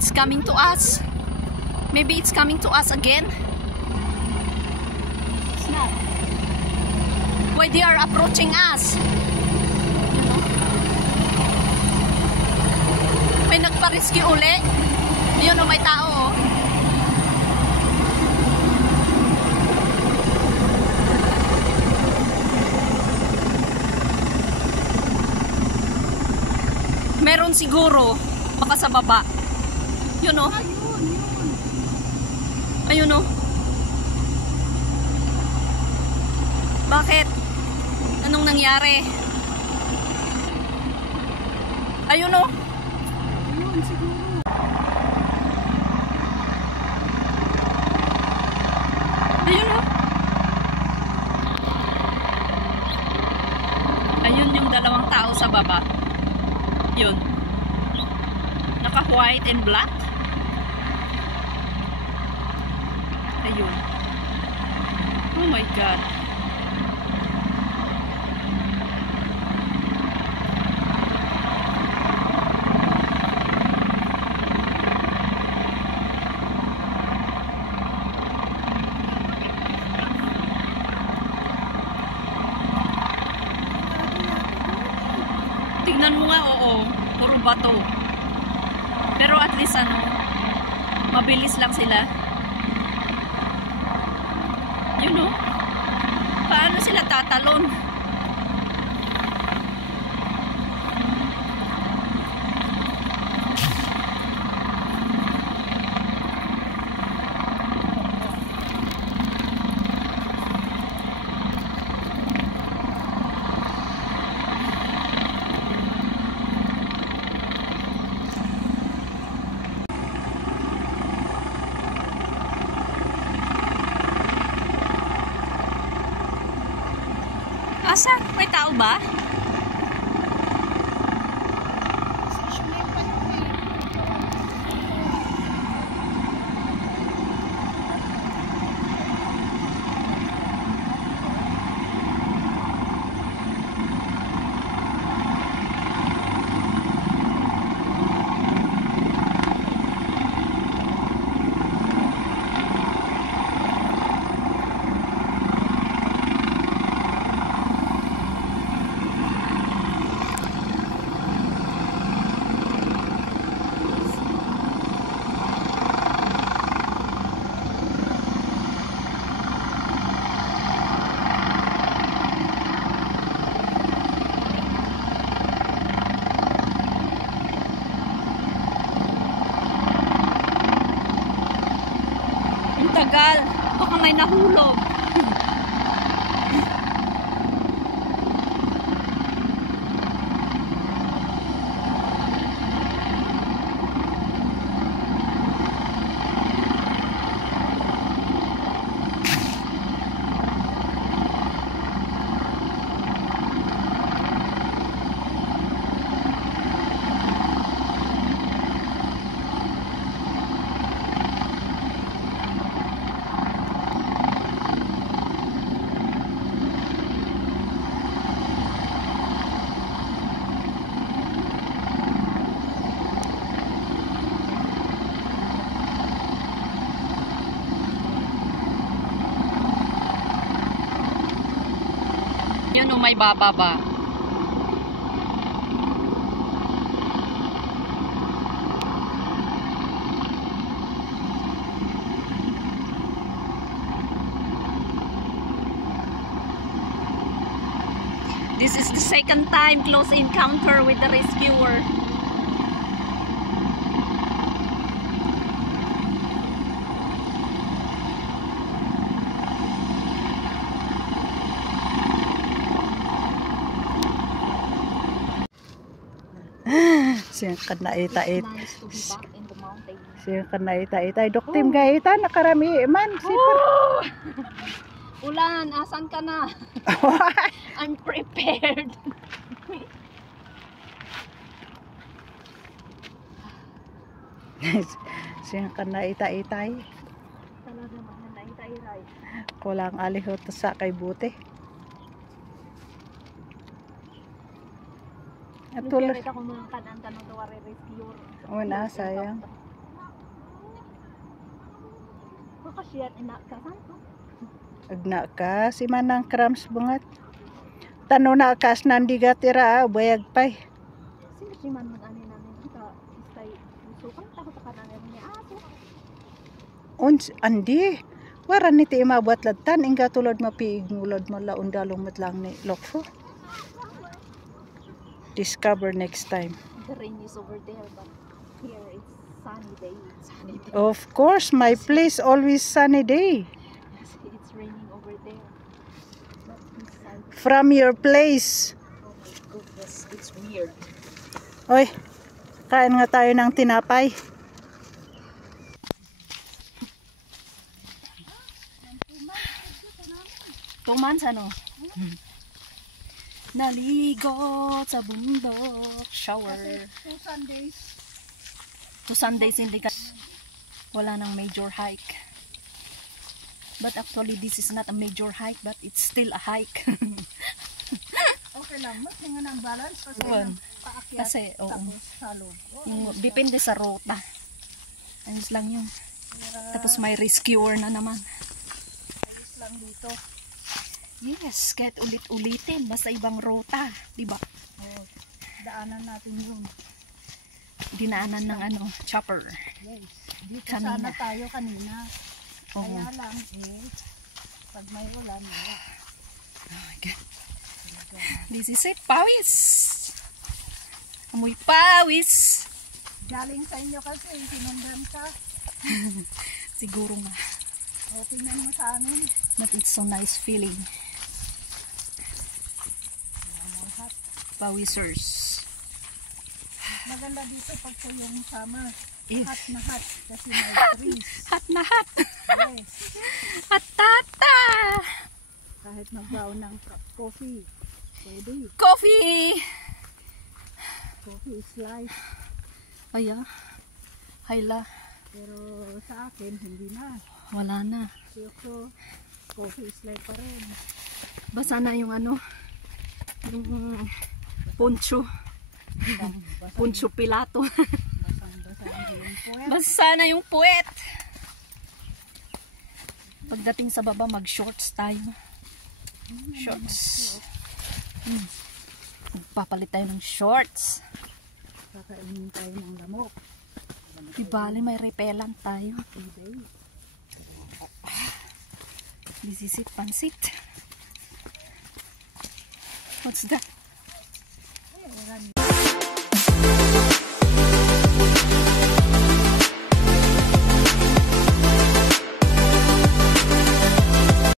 it's coming to us. Maybe it's coming to us again. It's not. Why they are approaching us? May nagpa-rescue uli. Yun o, may tao o. Meron siguro. Baka sa baba. Yun o. Ayun o. Bakit? Anong nangyari? Ayun o. Ayun siguro. Ayun o. Ayun yung dalawang tao sa baba. Yun. Naka-white and black. Ayun. Oh my God. Tignan mo nga, oo. Puro bato. Pero at least ano, mabilis lang sila. You know? Paano sila tatalon? Asan? May tao ba? Tagal. Baka may nahulog. Yun o, may bababa. This is the second time close encounter with the rescuer. Siya kan naita-it. Siya kan naita-ita. Doktim gaita nakarami man. Oh! Ulan, asan ka na? I'm prepared. Siya kan naita-itay. Talaga ba na naita-itay? Kulang alihot sa kay buti. At tulad kita ko mga kanang tanong to rescue. wala sayang. Kakasiyat ina kasan to. Agna ka, si manang krams bungat. Tano na kas nandiga tira, bayag pay. Sino si man ani namin kita istay usukan takot ka na ni ato. Uns, andi. Waran ni ti imabot ladtan, inga tulad mapiig ngulod mala undalong matlang ni Lokfo. Discover next time. The rain is over there, but here it's sunny day. Sunny day. Of course, my place always sunny day. It's raining over there. But this side, From your place. oh my goodness, it's weird. Oy, kain nga tayo ng tinapay. 2 months ano? Naligo sa bundok, shower. 2 Sundays. 2 Sundays hindi ka wala nang major hike. But actually this is not a major hike, but it's still a hike. Okay lang, mas nga ng balance kasi Yun. paakyat Kasi oo, tapos sa loob. depende sa rota. Ayos lang yun. Tapos may rescuer na naman. Ayos lang dito. Yes, kahit ulit-ulitin, basta ibang rota, di ba? Oh, daanan natin yun. Dinaanan ng ano, chopper. Yes. Dito Kanina. sana tayo kanina. Oo. Kaya lang pag may ulan, wala. Oh my God. This is it, pawis. Amoy pawis. Galing sa inyo kasi, sinundan ka. Siguro nga. Okay na mo sa amin. But it's so nice feeling. Pawisers. Maganda dito pag sa yung summer. Yes. Hot na hot kasi may trees. Hot na hot. Yes. At tata. Kahit magbaw ng coffee, pwede. Coffee. Coffee is life. Aya. Hayla. Pero sa akin, hindi na. Wala na. So, coffee is life pa rin. Basa na yung ano. Yung poncho. Poncho Pilato. Basa na yung puwet. Pagdating sa baba, mag-shorts tayo. Shorts. Magpapalit tayo ng shorts. Kakainin tayo ng lamok. Di bali, may repellent tayo. Hindi. This is it, pansit. What's that?